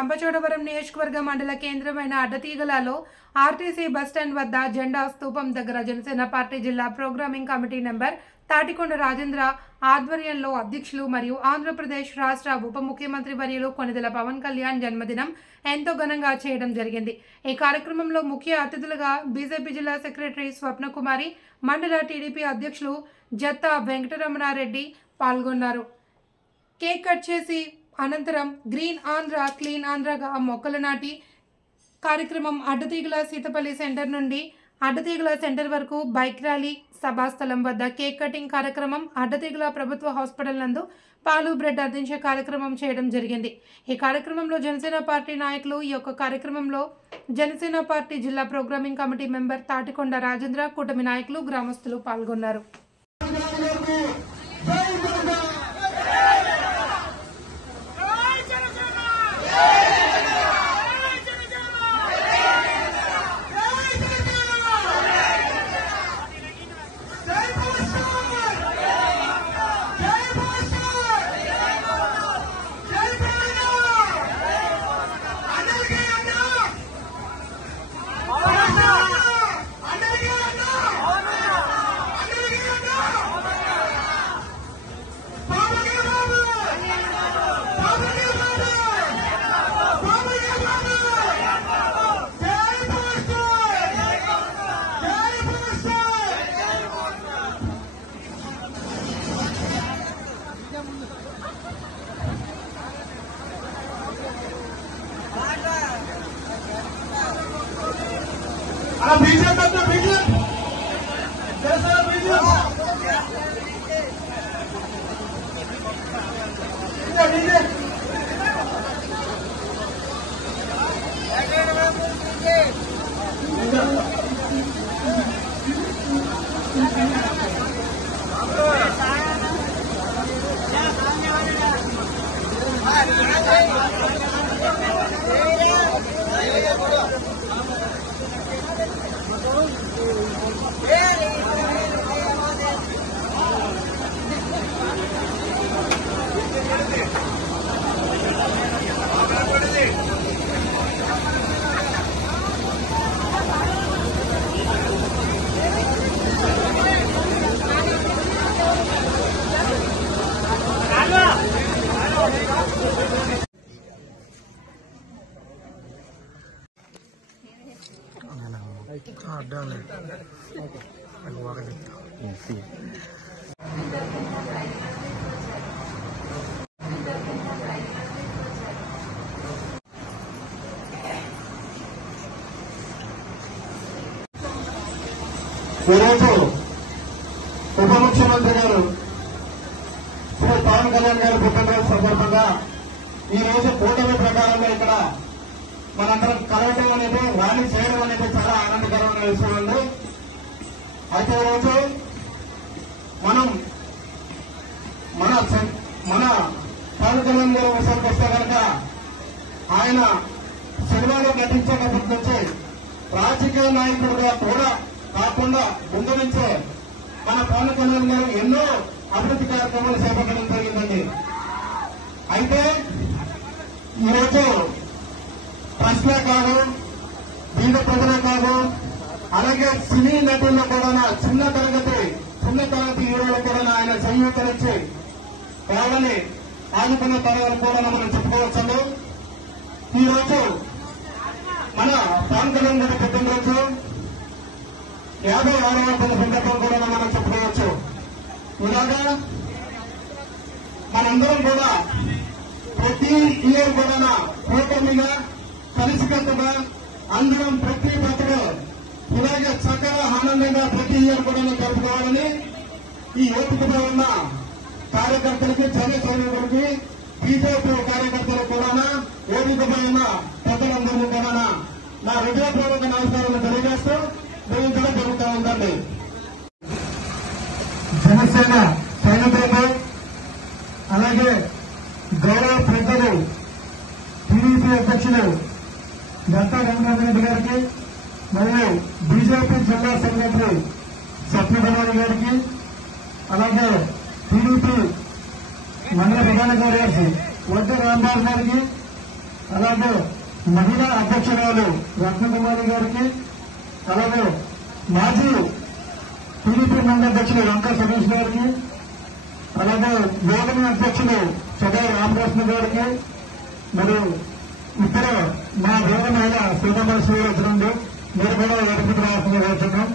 రంపచోడవరం నియోజకవర్గ మండల కేంద్రమైన అడ్డతీగలలో ఆర్టీసీ బస్టాండ్ వద్ద జెండా స్తూపం దగ్గర జనసేన పార్టీ జిల్లా programming committee member Tatikonda Rajendra ఆధ్వర్యంలో అధ్యక్షులు మరియు ఆంధ్రప్రదేశ్ రాష్ట్ర ఉప ముఖ్యమంత్రి వర్యులు కొణిదెల పవన్ కళ్యాణ్ జన్మదినం ఎంతో ఘనంగా చేయడం జరిగింది। ఈ కార్యక్రమంలో ముఖ్య అతిథులుగా బీజేపీ జిల్లా సెక్రటరీ స్వప్నకుమారి, మండల టీడీపీ అధ్యక్షులు జత్తా వెంకటరమణారెడ్డి పాల్గొన్నారు। కేక్ కట్ చేసి అనంతరం గ్రీన్ ఆంధ్ర క్లీన్ ఆంధ్రగా మొక్కలు నాటి కార్యక్రమం అడ్డతీగల సీతపల్లి సెంటర్ నుండి అడ్డతీగల సెంటర్ వరకు బైక్ ర్యాలీ, సభాస్థలం వద్ద కేక్ కటింగ్ కార్యక్రమం, అడ్డతీగల ప్రభుత్వ హాస్పిటల్ నందు పాలు బ్రెడ్ అందించే కార్యక్రమం చేయడం జరిగింది। ఈ కార్యక్రమంలో జనసేన పార్టీ నాయకులు ఈ యొక్క కార్యక్రమంలో జనసేన పార్టీ జిల్లా programming committee member Tatikonda Rajendra, కూటమి నాయకులు, గ్రామస్తులు పాల్గొన్నారు। ఉప ముఖ్యమంత్రి గారు శ్రీ పవన్ కళ్యాణ్ గారి పుట్టినరోజు సందర్భంగా ఈ రోజు కూటమి ప్రకారంగా ఇక్కడ మనందరం కలవటం అనేది, ర్యాలీ చేయడం అనేది చాలా ఆనందకరమైన విషయం ఉంది। అయితే ఈరోజు మనం మన పవన్ కళ్యాణ్ గారి విషయానికి వస్తే కనుక ఆయన సినిమాలో నటించేటప్పటి నుంచి రాజకీయ నాయకుడిగా కూడా కాకుండా ముందు నుంచే మన పవన్ కళ్యాణ్ గారు ఎన్నో అభివృద్ధి కార్యక్రమాలు చేపట్టడం జరిగిందండి। అయితే ఈరోజు ప్రశ్నే కాదు, బీద ప్రజలే కాదు, అలాగే సినీ నటుల్లో కూడా చిన్న తరగతి హీరోలకు కూడా ఆయన సంయుక్తనిచ్చి వాళ్ళని ఆదుకున్న తరగతి కూడా మనం చెప్పుకోవచ్చండి। ఈరోజు మన పవన్ కళ్యాణ్ గారి పుట్టినరోజు 56వ సందర్భం కూడా మనం చెప్పుకోవచ్చు। ఇలాగా మనందరం కూడా ప్రతి ఇయర్ కూడా కూటమిగా కలిసికట్టుగా అందరం ప్రతి బర్త్డే ఇలాగే చక్కగా ఆనందంగా ప్రతి ఇయర్ కూడా జరుపుకోవాలని ఈ ఓపికతో ఉన్న కార్యకర్తలకి, జన సైనికులకి, బీజేపీ కార్యకర్తలకు కూడా ఓపికపై ఉన్న పెద్దలందరినీ కూడా నా హృదయపూర్వక నమస్కారాలు తెలియజేస్తూ వేయించడం జరుగుతూ ఉందండి। జనసేన సైనికులకు, అలాగే గౌరవ పెద్దలు టీడీపీ అధ్యక్షులు జత్తా వెంకటరమణారెడ్డి గారికి మరియు బీజేపీ జిల్లా సెక్రటరీ స్వప్నకుమారి గారికి, అలాగే టీడీపీ మండల ప్రధాన కార్యదర్శి వడ్డ రాంబాబు గారికి, అలాగే మహిళా అధ్యక్షురాలు రత్నకుమారి గారికి, అలాగే మాజీ టీడీపీ మండల అధ్యక్షులు వంక సతీష్ గారికి, అలాగే వేగన అధ్యక్షులు చదవ రామకృష్ణ గారికి, మరియు ఇద్దరు మా వేద మహిళ సీతామలశ్రీ వచ్చినందు మీరు కూడా వేదికకు రావాల్సిందిగా కోరుతున్నాం.